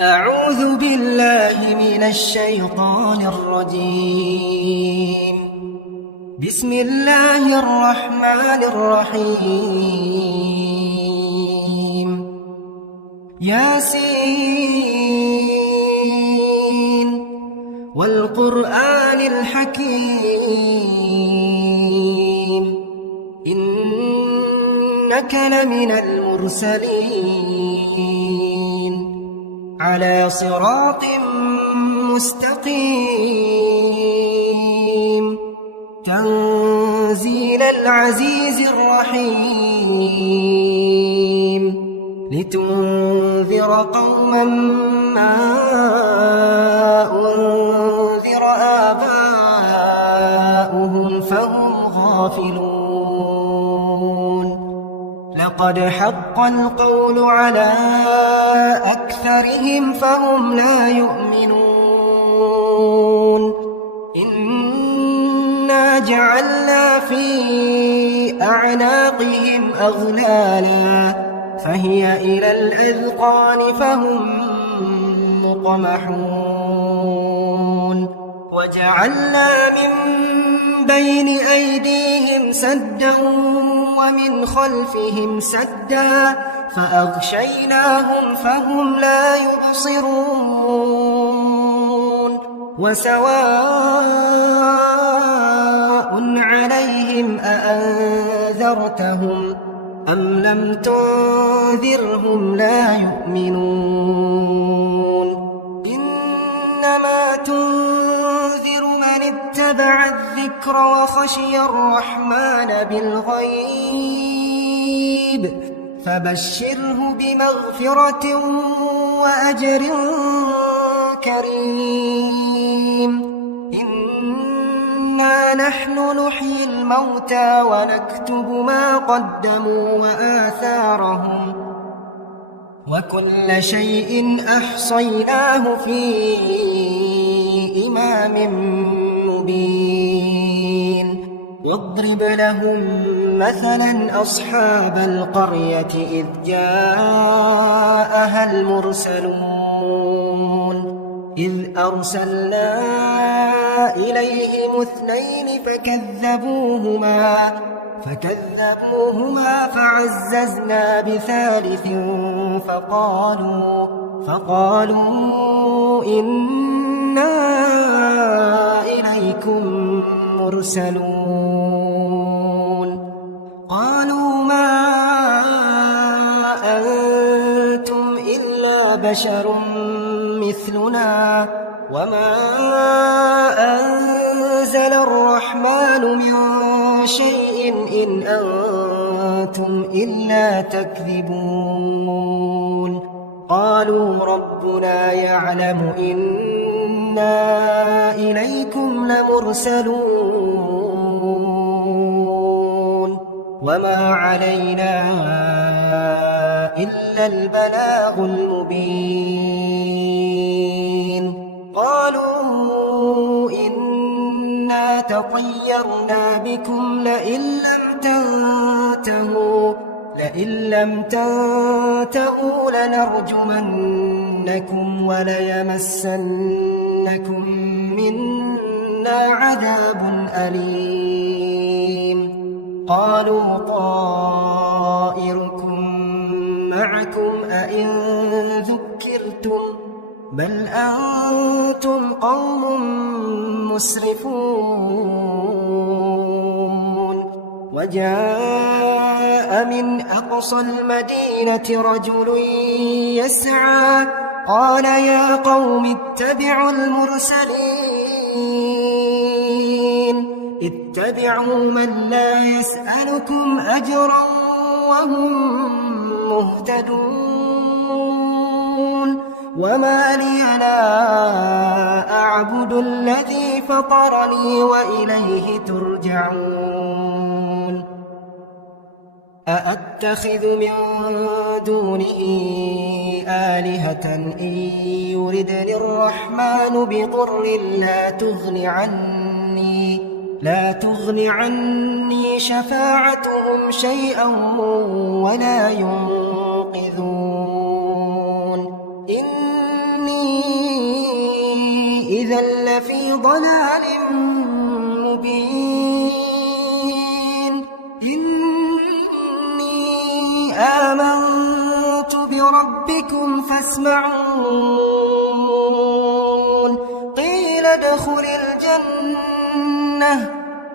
أعوذ بالله من الشيطان الرجيم. بسم الله الرحمن الرحيم. ياسين والقرآن الحكيم إنك لمن المرسلين على صراط مستقيم تنزيل العزيز الرحيم لتنذر قوما ما أنذر آباؤهم فهم غافلون. لقد حق القول على أكثرهم فهم لا يؤمنون. إنا جعلنا في أعناقهم أغلالا فهي إلى الأذقان فهم مقمحون. وجعلنا من بين أيديهم سدا ومن خلفهم سدا فأغشيناهم فهم لا يبصرون. وسواء عليهم أأنذرتهم أم لم تنذرهم لا يؤمنون. إنما تنذر من اتبع الذكر وخشي الرحمن بالغيب فبشره بمغفرة وأجر كريم. إنا نحن نحيي الموتى ونكتب ما قدموا وآثارهم وكل شيء أحصيناه في إمام مبين. واضرب لهم مثلا أصحاب القرية إذ جاءها المرسلون إذ أرسلنا إليهم اثنين فكذبوهما فعززنا بثالث فقالوا إنا إليكم مرسلون. قالوا ما أنتم إلا بشر مثلنا وما أنزل الرحمن من شيء إن أنتم إلا تكذبون. قالوا ربنا يعلم إنا إليكم لمرسلون وما علينا إلا البلاغ المبين. قالوا إنا تطيرنا بكم لئن لم تنتهوا لنرجمنكم وليمسنكم منا عذاب أليم. قالوا طائركم معكم أئن ذكرتم بل أنتم قوم مسرفون. وجاء من أقصى المدينة رجل يسعى قال يا قوم اتبعوا المرسلين اتبعوا من لا يسألكم أجرا وهم مهتدون. وما لي لا أعبد الذي فطرني وإليه ترجعون. أأتخذ من دونه آلهة إن يردني الرحمن بضر لا تغن عني شفاعتهم شيئا ولا ينقذون. إذا لفي ضلال مبين إني آمنت بربكم فاسمعون قيل ادخل الجنة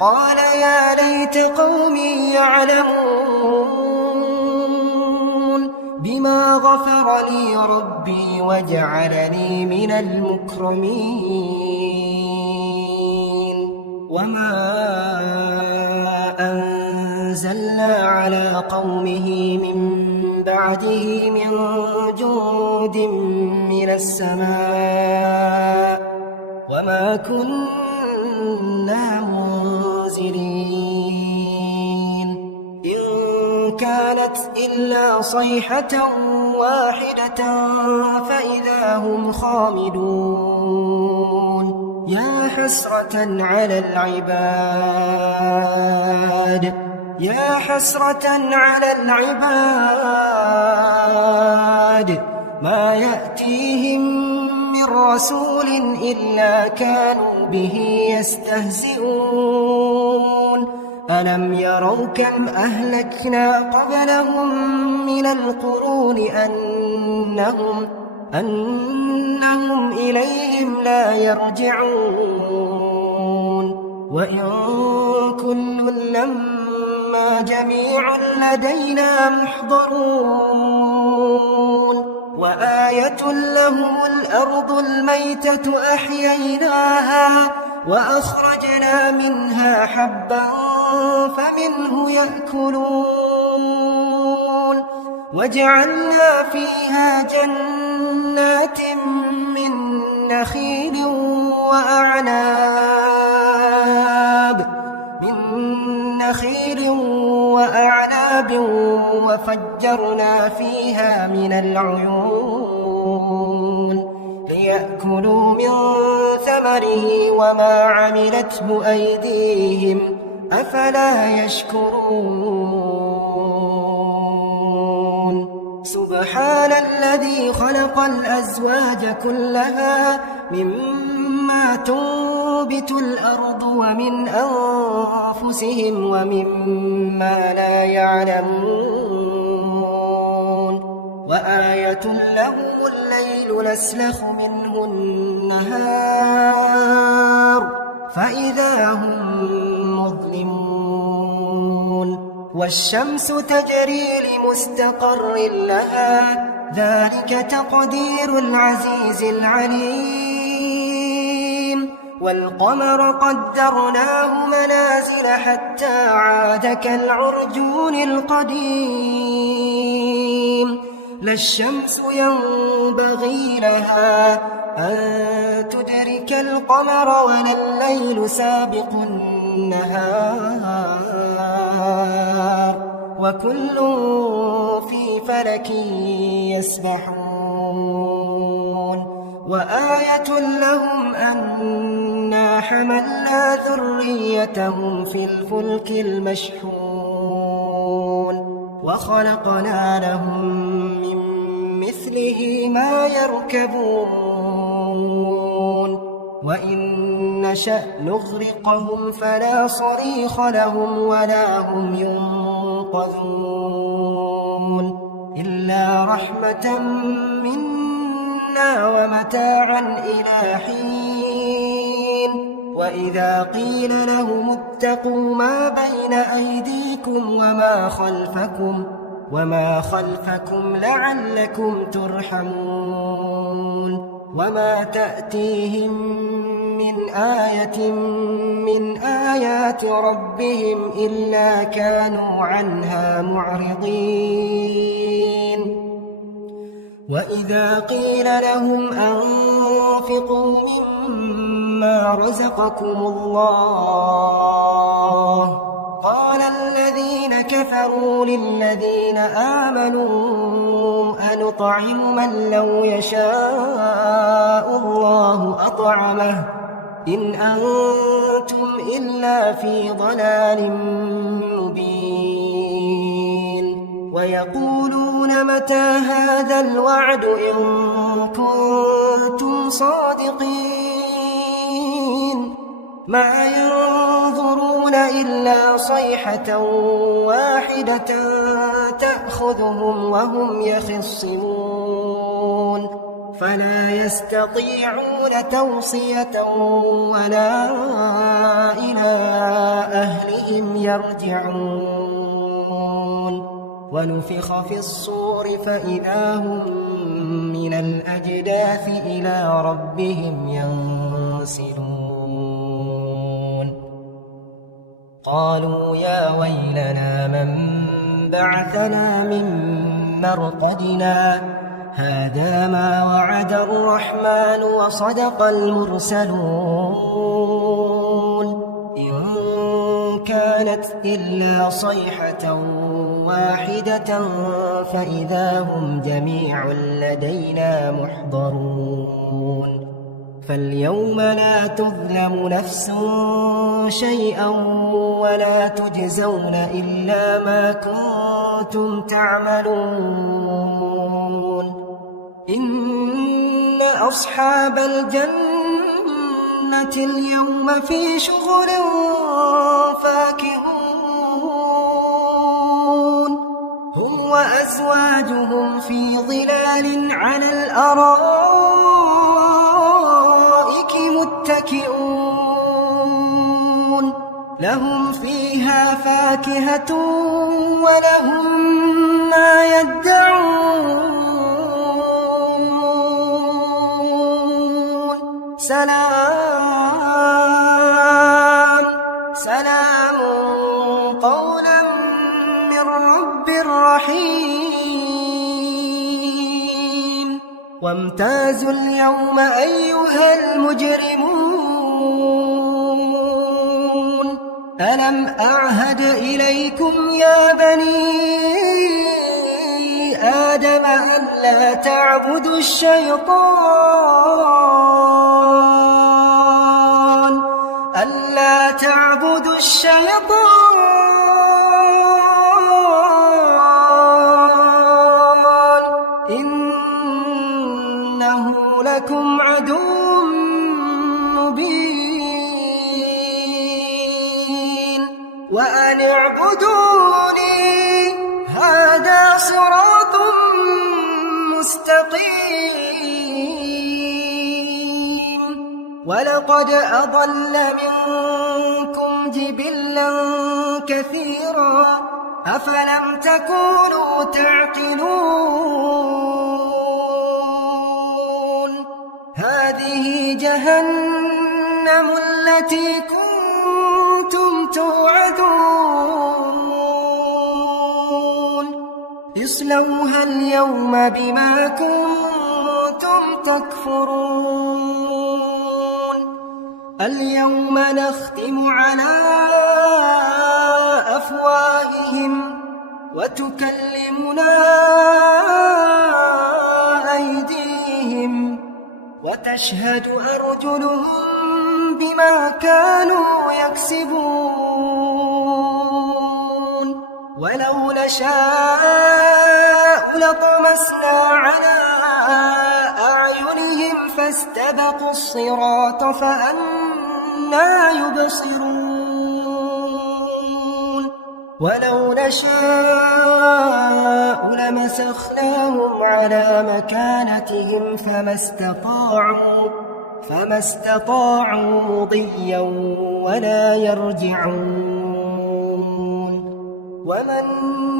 قال يا ليت قومي يعلمون بما غفر لي ربي وجعلني من المكرمين وما أنزلنا على قومه من بعده من جند من السماء وما كنا منزلين إن كانت إلا صيحة واحدة فإذا هم خامدون يا حسرة على العباد يا حسرة على العباد ما يأتيهم من رسول إلا كانوا به يستهزئون ألم يروا كم أهلكنا قبلهم من القرون أنهم إليهم لا يرجعون وإن كل لما جميع لدينا محضرون وآية لهم الأرض الميتة أحييناها وأخرجنا منها حبا فمنه يأكلون وجعلنا فيها جنات من نخيل وأعناب وفجرنا فيها من العيون ليأكلوا من ثمره وما عملته أيديهم أفلا يشكرون سبحان الذي خلق الأزواج كلها مما تنبت الأرض ومن أنفسهم ومما لا يعلمون وآية لهم الليل نسلخ منه النهار فإذا هم مظلمون والشمس تجري لمستقر لها ذلك تقدير العزيز العليم والقمر قدرناه منازل حتى عاد كالعرجون القديم لا الشمس ينبغي لها أن تدرك القمر ولا الليل سابق النهار وكل في فلك يسبحون وآية لهم أنا حملنا ذريتهم في الفلك المشحون وخلقنا لهم من مثله ما يركبون وإن نشأ نغرقهم فلا صريخ لهم ولا هم ينقذون إلا رحمة منا ومتاعا إلى حين وإذا قيل لهم اتقوا ما بين أيديكم وما خلفكم لعلكم ترحمون وما تأتيهم من آية من آيات ربهم إلا كانوا عنها معرضين وإذا قيل لهم أنفقوا مما رزقكم الله قال الذين كفروا للذين آمنوا أنطعم من لو يشاء الله أطعمه إن أنتم إلا في ضلال مبين ويقولون متى هذا الوعد إن كنتم صادقين ما ينظرون إلا صيحة واحدة تأخذهم وهم يخصمون فلا يستطيعون توصية ولا إلى أهلهم يرجعون ونفخ في الصور فإذا هم من الأجداث إلى ربهم ينسلون قالوا يا ويلنا من بعثنا من مرقدنا هذا ما وعد الرحمن وصدق المرسلون إن كانت إلا صيحة واحدة فإذا هم جميع لدينا محضرون فاليوم لا تظلم نفس شيئا ولا تجزون إلا ما كنتم تعملون إن أصحاب الجنة اليوم في شغل فاكهون هم وأزواجهم في ظلال على الأرائك متكئون لهم فيها فاكهة ولهم ما يدعون سلام قولا من رب رحيم وامتازوا اليوم أيها المجرمون ألم أعهد إليكم يا بني آدم أن لا تعبدوا الشيطان إنه لكم عدو مبين وأن اعبدوني هذا صراط مستقيم ولقد أضل منكم جبلا كثيرا أفلم تكونوا تعقلون هذه جهنم التي كنتم توعدون اصلوها اليوم بما كنتم تكفرون اليوم نختم على أفواههم وتكلمنا أيديهم وتشهد أرجلهم بما كانوا يكسبون ولو نشاء لطمسنا على أعينهم فاستبقوا الصراط فأنى يبصرون ولو نشاء لمسخناهم على مكانتهم فما استطاعوا مضيا ولا يرجعون ومن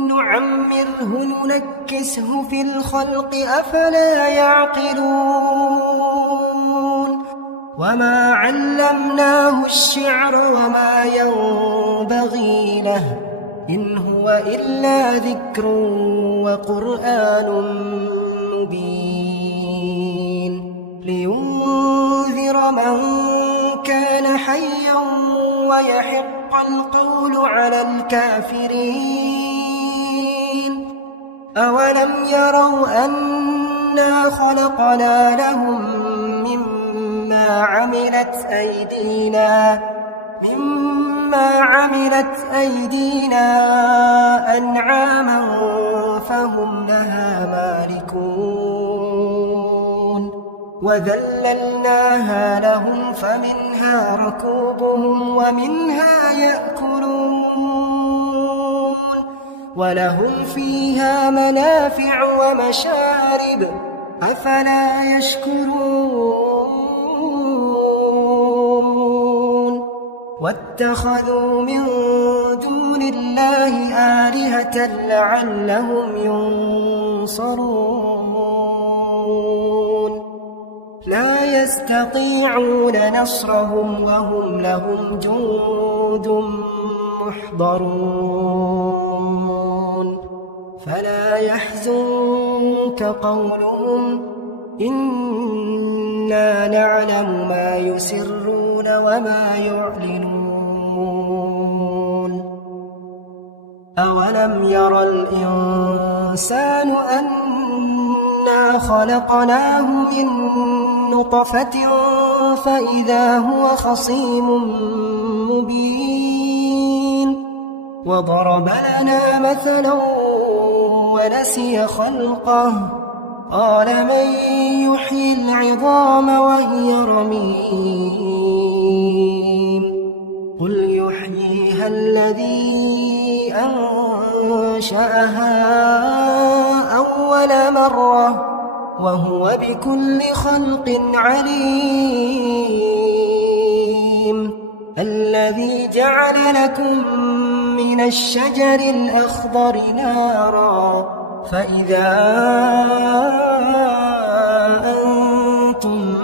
نعمره ننكسه في الخلق أفلا يعقلون وما علمناه الشعر وما ينبغي له إن هو إلا ذكر وقرآن مبين لينذر من كان حيا ويحق القول على الكافرين أولم يروا أنا خلقنا لهم مما عملت أيدينا أنعاما فهم لها مالكون وذللناها لهم فمنها ركوبهم ومنها يأكلون ولهم فيها منافع ومشارب أفلا يشكرون واتخذوا من دون الله آلهة لعلهم ينصرون لا يستطيعون نصرهم وهم لهم جند محضرون فلا يحزنك قولهم إنا نعلم ما يسرون وما يعلنون أولم ير الإنسان أنا خلقناه من نطفة فإذا هو خصيم مبين وضرب لنا مثلا ونسي خلقه قال من يحيي العظام وهي رميم قل يحييها الذي أنشأها أول مرة وهو بكل خلق عليم الذي جعل لكم من الشجر الأخضر نارا فإذا أنتم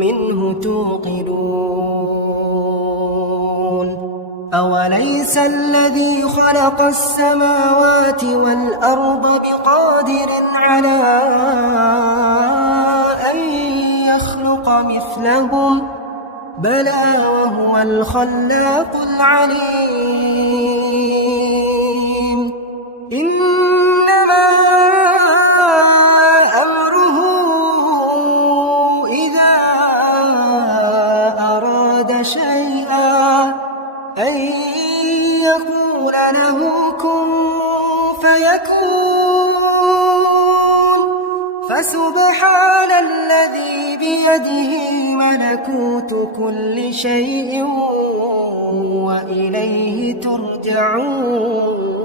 منه توقدون أوليس الذي خلق السماوات والأرض بقادر على أن يخلق مثلهم بلى وهو الخلاق العليم إنما أمره إذا أراد شيئا أن يقول له كن فيكون فسبحان الذي بيده ملكوت كل شيء وإليه ترجعون